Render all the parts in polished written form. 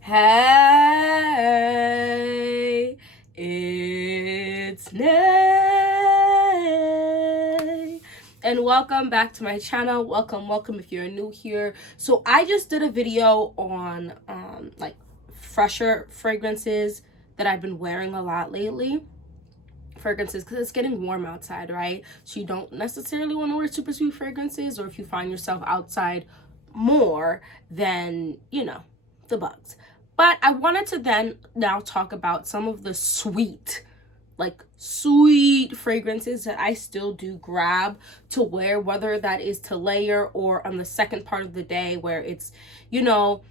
Hey, it's Nay, and welcome back to my channel. Welcome if you're new here. So I just did a video on like fresher fragrances that I've been wearing a lot lately. Fragrances, because it's getting warm outside, right? So you don't necessarily want to wear super sweet fragrances, or if you find yourself outside more, then you know, the bugs. But I wanted to then now talk about some of the sweet fragrances that I still do grab to wear, whether that is to layer or on the second part of the day where it's, you know,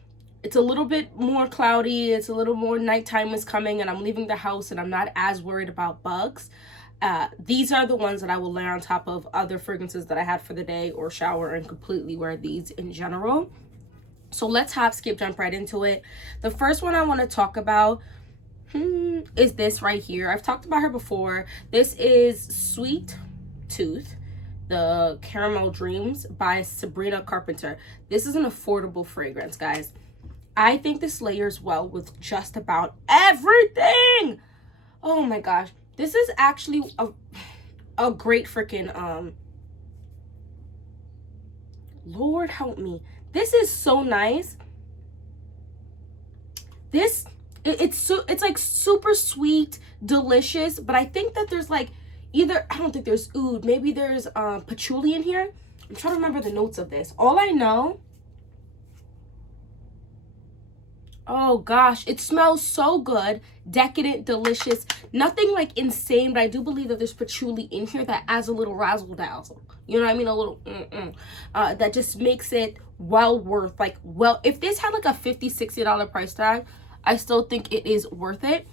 it's a little bit more cloudy, it's a little more nighttime is coming, and I'm leaving the house and I'm not as worried about bugs. These are the ones that I will layer on top of other fragrances that I had for the day, or shower and completely wear these in general. So let's jump right into it. The first one I want to talk about is this right here. I've talked about her before. This is Sweet Tooth, the Caramel Dreams by Sabrina Carpenter. This is an affordable fragrance, guys. I think this layers well with just about everything. Oh my gosh. This is actually a great freaking, Lord help me. This is so nice. It's like super sweet, delicious, but I think that there's like I don't think there's oud. Maybe there's patchouli in here. I'm trying to remember the notes of this. All I know, oh gosh, it smells so good, decadent, delicious, nothing like insane, but I do believe that there's patchouli in here that adds a little razzle dazzle. You know what I mean? A little that just makes it well worth, if this had like a $50-$60 price tag, I still think it is worth it.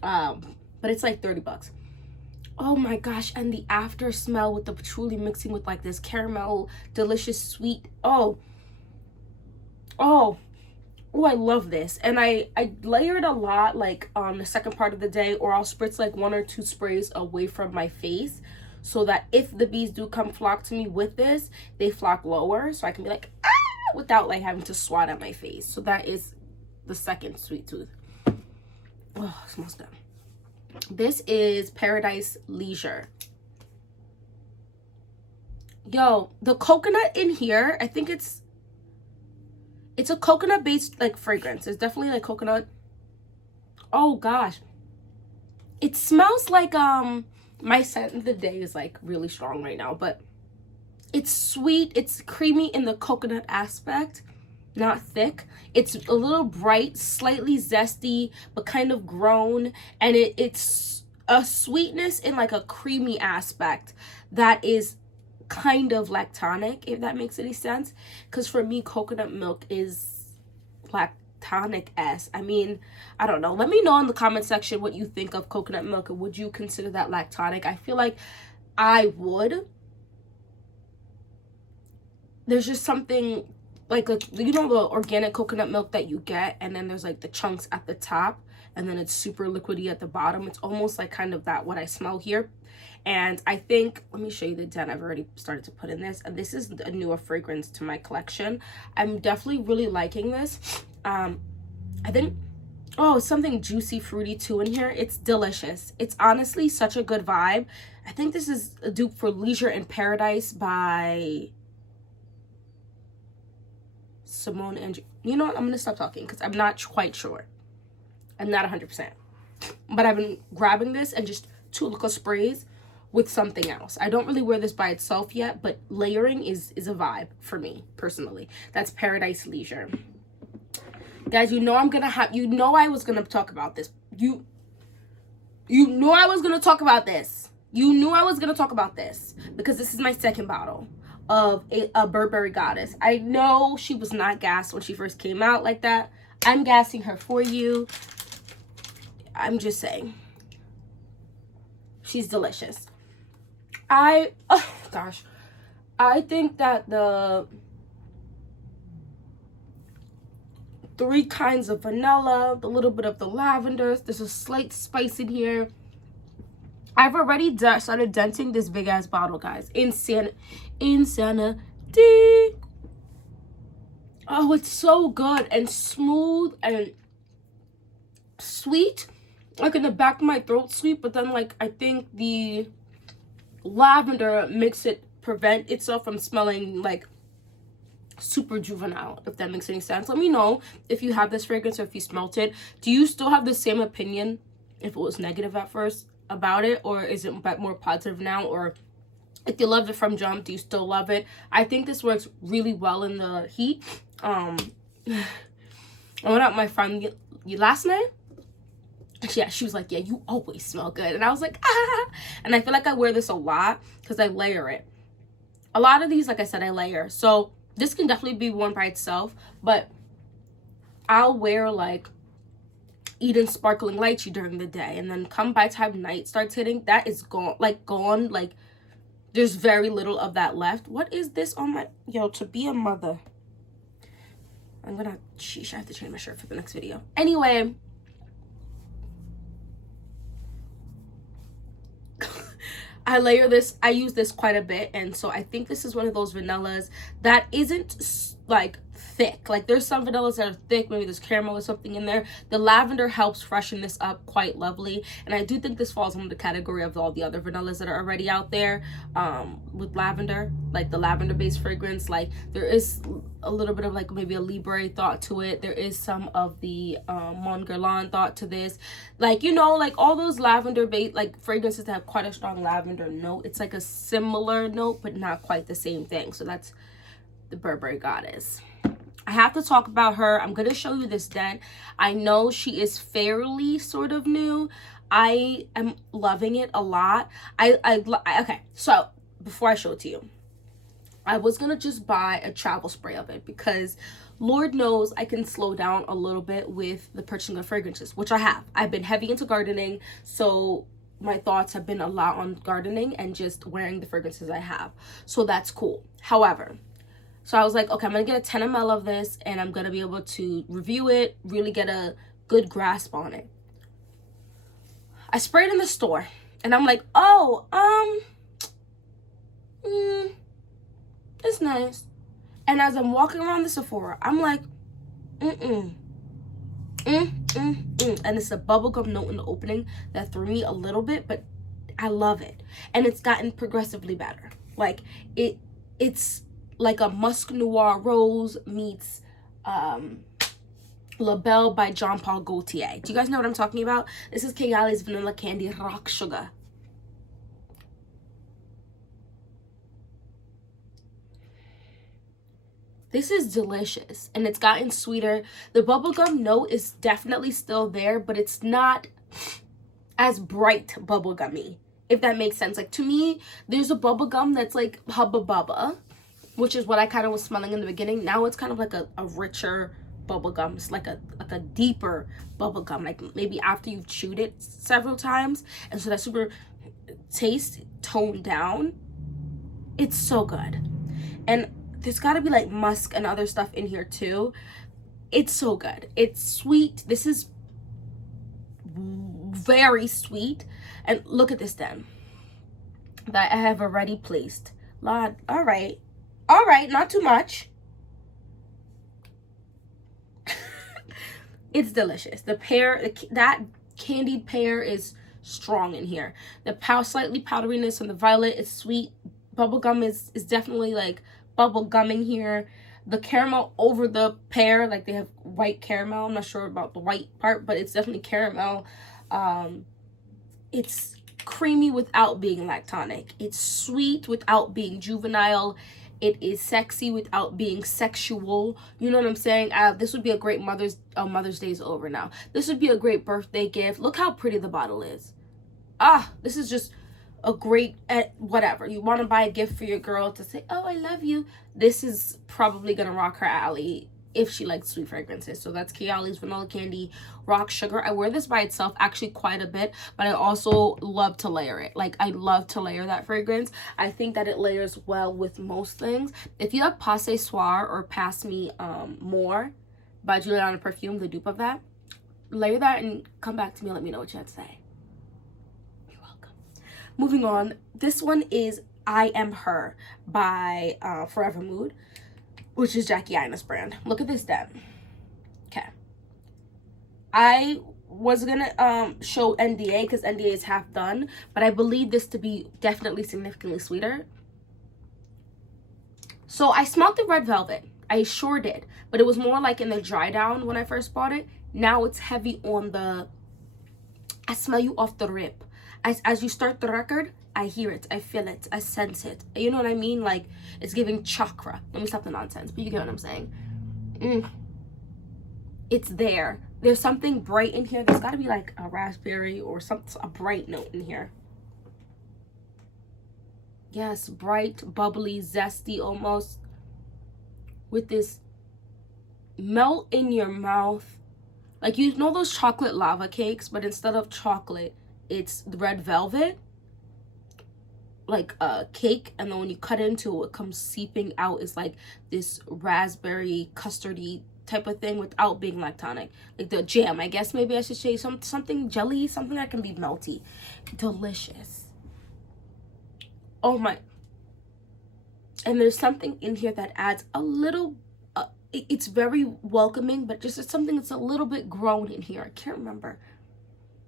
But it's like $30. Oh my gosh, and the after smell with the patchouli mixing with like this caramel, delicious, sweet. Oh, I love this. And I layer it a lot, like on the second part of the day, or I'll spritz like 1 or 2 sprays away from my face, so that if the bees do come flock to me with this, they flock lower, so I can be like, ah, without like having to swat at my face. So that is the second Sweet Tooth. Oh, it smells good. This is Paradise Leisure. Yo, the coconut in here, I think it's a coconut based like fragrance. It's definitely like coconut. Oh gosh, it smells like my scent of the day is like really strong right now, but it's sweet, it's creamy in the coconut aspect, not thick. It's a little bright, slightly zesty, but kind of grown, and it's a sweetness in like a creamy aspect that is kind of lactonic, if that makes any sense, because for me coconut milk is lactonic-esque. I mean, I don't know, let me know in the comment section what you think of coconut milk, and would you consider that lactonic? I feel like I would. There's just something like you know, the organic coconut milk that you get, and then there's like the chunks at the top, and then it's super liquidy at the bottom. It's almost like kind of that what I smell here. And I think, let me show you the dent I've already started to put in this, and this is a newer fragrance to my collection. I'm definitely really liking this. I think, oh, something juicy, fruity too in here. It's delicious. It's honestly such a good vibe. I think this is a dupe for Leisure in Paradise by Simone and, you know what, I'm gonna stop talking because I'm not quite sure. I'm not 100%, but I've been grabbing this and just 2 little sprays with something else. I don't really wear this by itself yet, but layering is a vibe for me personally. That's Paradise Leisure. Guys, you know I was gonna talk about this. You know I was gonna talk about this. You knew I was gonna talk about this because this is my second bottle of a Burberry Goddess. I know she was not gassed when she first came out like that. I'm gassing her for you. I'm just saying. She's delicious. I think that the 3 kinds of vanilla, the little bit of the lavenders, there's a slight spice in here. I've already started denting this big ass bottle, guys. Insanity. Oh, it's so good and smooth, and sweet, like in the back of my throat sweet, but then like I think the lavender makes it prevent itself from smelling like super juvenile, if that makes any sense. Let me know if you have this fragrance or if you smelt it. Do you still have the same opinion if it was negative at first about it, or is it more positive now? Or if you loved it from jump, do you still love it? I think this works really well in the heat. I went out with my friend last night. Yeah, she was like, yeah, you always smell good. And I was like, ah. And I feel like I wear this a lot because I layer it. A lot of these, like I said, I layer. So this can definitely be worn by itself, but I'll wear like Eden Sparkling Lychee during the day, and then come by time night starts hitting, that is gone. Like there's very little of that left. What is this on my, yo, to be a mother. I'm gonna, sheesh, I have to change my shirt for the next video. Anyway, I layer this, I use this quite a bit, and so I think this is one of those vanillas that isn't like thick. Like there's some vanillas that are thick, maybe there's caramel or something in there. The lavender helps freshen this up quite lovely, and I do think this falls under the category of all the other vanillas that are already out there with lavender, like the lavender based fragrance. Like there is a little bit of like maybe a Libre thought to it. There is some of the Mon Guerlain thought to this, like, you know, like all those lavender based like fragrances that have quite a strong lavender note. It's like a similar note but not quite the same thing. So that's the Burberry Goddess. I have to talk about her. I'm going to show you this dent. I know she is fairly sort of new. I am loving it a lot. Okay, so before I show it to you, I was going to just buy a travel spray of it because Lord knows I can slow down a little bit with the purchasing of fragrances, which I have. I've been heavy into gardening, so my thoughts have been a lot on gardening and just wearing the fragrances I have. So that's cool. However, so I was like, okay, I'm going to get a 10 ml of this and I'm going to be able to review it, really get a good grasp on it. I sprayed in the store and I'm like, oh, it's nice. And as I'm walking around the Sephora, I'm like, and it's a bubblegum note in the opening that threw me a little bit, but I love it. And it's gotten progressively better. Like it's like a musk noir rose meets La Belle by Jean Paul Gaultier. Do you guys know what I'm talking about? This is Kayali's Vanilla Candy Rock Sugar. This is delicious, and it's gotten sweeter. The bubblegum note is definitely still there, but it's not as bright bubblegummy, if that makes sense. Like, to me, there's a bubblegum that's like Hubba Bubba, which is what I kind of was smelling in the beginning. Now it's kind of like a richer bubblegum. It's like a deeper bubblegum, like maybe after you've chewed it several times, and so that super taste toned down. It's so good. And there's got to be like musk and other stuff in here too. It's so good. It's sweet. This is very sweet. And look at this then that I have already placed. Lord, all right, not too much. It's delicious. The pear, that candied pear is strong in here. The slightly powderiness on the violet is sweet. Bubblegum is definitely like bubble gumming here. The caramel over the pear, like they have white caramel. I'm not sure about the white part, but it's definitely caramel. It's creamy without being lactonic. It's sweet without being juvenile. It is sexy without being sexual. You know what I'm saying? This would be a great Mother's Day is over now. This would be a great birthday gift. Look how pretty the bottle is. This is just a great, whatever. You want to buy a gift for your girl to say, oh, I love you. This is probably going to rock her alley if she likes sweet fragrances. So that's Kayali's Vanilla Candy Rock Sugar. I wear this by itself actually quite a bit, but I also love to layer it. Like, I love to layer that fragrance. I think that it layers well with most things. If you have Pas Ce Soir or Pass Me More by Juliana Perfume, the dupe of that, layer that and come back to me and let me know what you had to say. Moving on, this one is I Am Her by Forever Mood, which is Jackie Aina's brand. Look at this den. Okay. I was gonna show NDA because NDA is half done, but I believe this to be definitely significantly sweeter. So I smelled the red velvet. I sure did, but it was more like in the dry down when I first bought it. Now it's heavy on the, I smell you off the rip. As you start the record, I hear it, I feel it, I sense it. You know what I mean? Like, it's giving chakra. Let me stop the nonsense, but you get what I'm saying. It's there. There's something bright in here. There's got to be like a raspberry or something, a bright note in here. Yes, bright, bubbly, zesty almost, with this melt in your mouth. Like, you know those chocolate lava cakes, but instead of chocolate, it's red velvet, like a cake, and then when you cut into it, it comes seeping out. It's like this raspberry custardy type of thing without being lactonic, like the jam, I guess maybe I should say, something jelly, something that can be melty. Delicious. Oh my. And there's something in here that adds a little, it's very welcoming, but just something that's a little bit grown in here. I can't remember.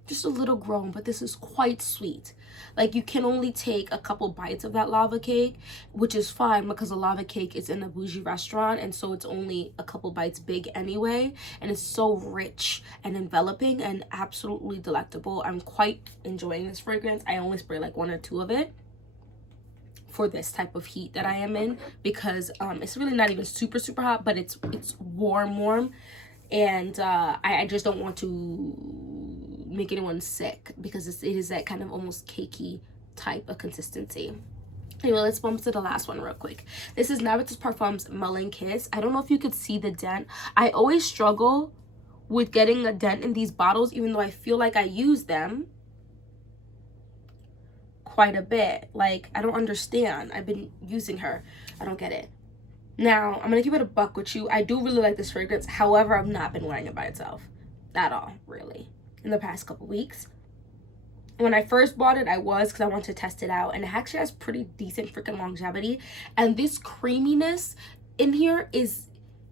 Just a little grown, but this is quite sweet. Like, you can only take a couple bites of that lava cake, which is fine because a lava cake is in a bougie restaurant, and so it's only a couple bites big anyway, and it's so rich and enveloping and absolutely delectable. I'm quite enjoying this fragrance. I only spray like 1 or 2 of it for this type of heat that I am in, because it's really not even super hot, but it's warm, and I just don't want to make anyone sick because it is that kind of almost cakey type of consistency. Anyway, let's bump to the last one real quick. This is Navitus Parfums Melon Kiss. I don't know if you could see the dent. I always struggle with getting a dent in these bottles, even though I feel like I use them quite a bit. Like, I don't understand. I've been using her. I don't get it. Now, I'm gonna keep it a buck with you. I do really like this fragrance. However, I've not been wearing it by itself at all, really, in the past couple weeks. When I first bought it, I was, because I wanted to test it out, and it actually has pretty decent freaking longevity. And this creaminess in here is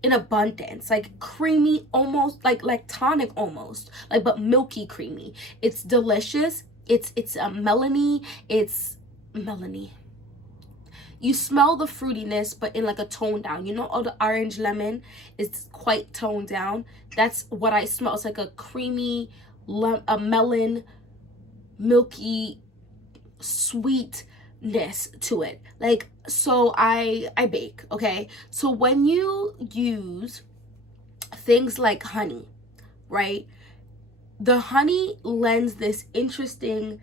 in abundance, like creamy, almost like tonic, almost like, but milky creamy. It's delicious. It's melony. It's melony. You smell the fruitiness, but in like a tone down. You know, all the orange lemon is quite toned down. That's what I smell. It's like a creamy, a melon, milky sweetness to it. Like, so I bake, okay? So when you use things like honey, right? The honey lends this interesting,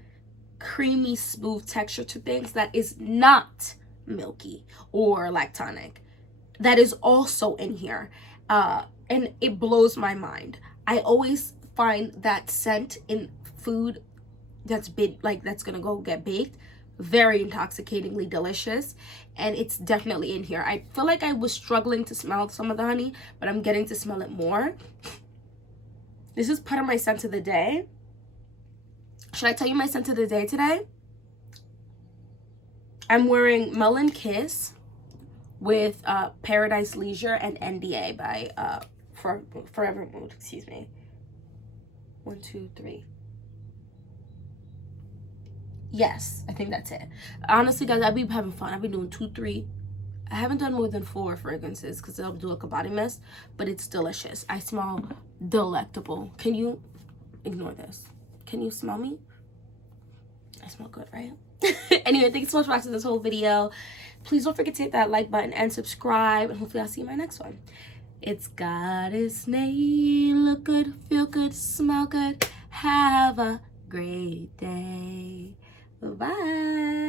creamy, smooth texture to things that is not milky or lactonic. That is also in here, and it blows my mind. I always find that scent in food that's been like, that's gonna go get baked, very intoxicatingly delicious, and it's definitely in here. I feel like I was struggling to smell some of the honey, but I'm getting to smell it more. This is part of my scent of the day. Should I tell you my scent of the day today? I'm wearing Melon Kiss with Paradise Leisure and NDA by Forever Mood. Excuse me. 1, 2, 3. Yes, I think that's it. Honestly, guys, I've been having fun. I've been doing 2, 3. I haven't done more than 4 fragrances because I'll do like a body mist, but it's delicious. I smell delectable. Can you ignore this? Can you smell me? I smell good, right? Anyway, thanks so much for watching this whole video. Please don't forget to hit that like button and subscribe, and hopefully I'll see you in my next one. It's Goddess Nayr. Look good, feel good, smell good. Have a great day. Bye-bye.